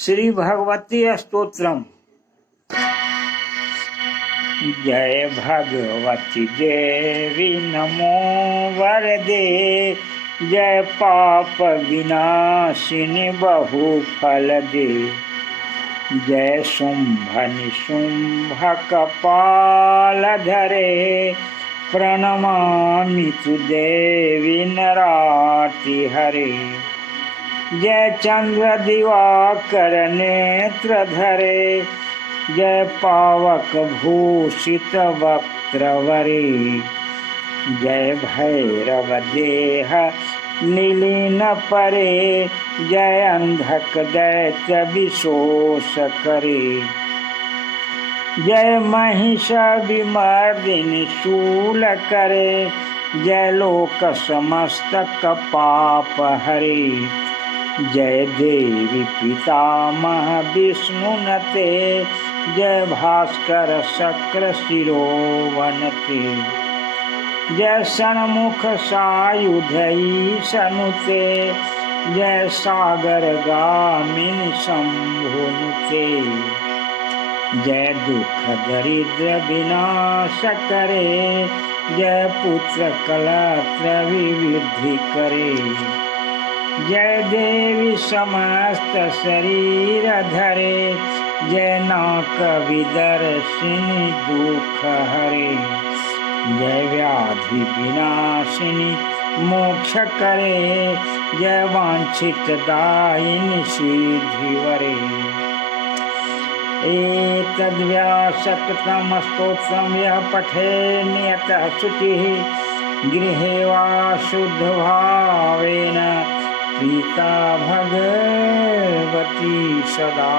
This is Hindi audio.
श्री भगवती स्तोत्रम। जय भगवती देवी नमो वरदे, जय पाप विनाशिनी बहु फल दे। जय शुंभ निशुंभ कपाल धरे, प्रणमामि तु देवी नराति हरे। जय चंद्र दिवाकर नेत्र धरे, जय पावक भूषित वक्त्रवरे। जय भैरव देह नीलीन परे, जय अंधक दैत्य विशोष करे। जय महिष विमर्दिनी शूल करे, जय लोक समस्तक पाप हरे। जय देवी पितामह विष्णुनते, जय भास्कर शक्र शिरोवनते। जय षण्मुख सायुध ईशनुते, जय सागर गामिनी शंभुनुते। जय दुख दरिद्र विनाश करे, जय पुत्र कलत्र विवृद्धि करे। जय देवी समस्त शरीर धरे, जय नाक विदर्शिनी दुख हरे। जय व्याधि विनाशिनी मोक्ष करे, जय वांछित दायिनी सिद्धि वरे। एतद्व्यासकृतं स्तोत्रं यः पठे नियतः शुचिः, गृहे वा शुद्धभावेन प्रीता भगवती सदा।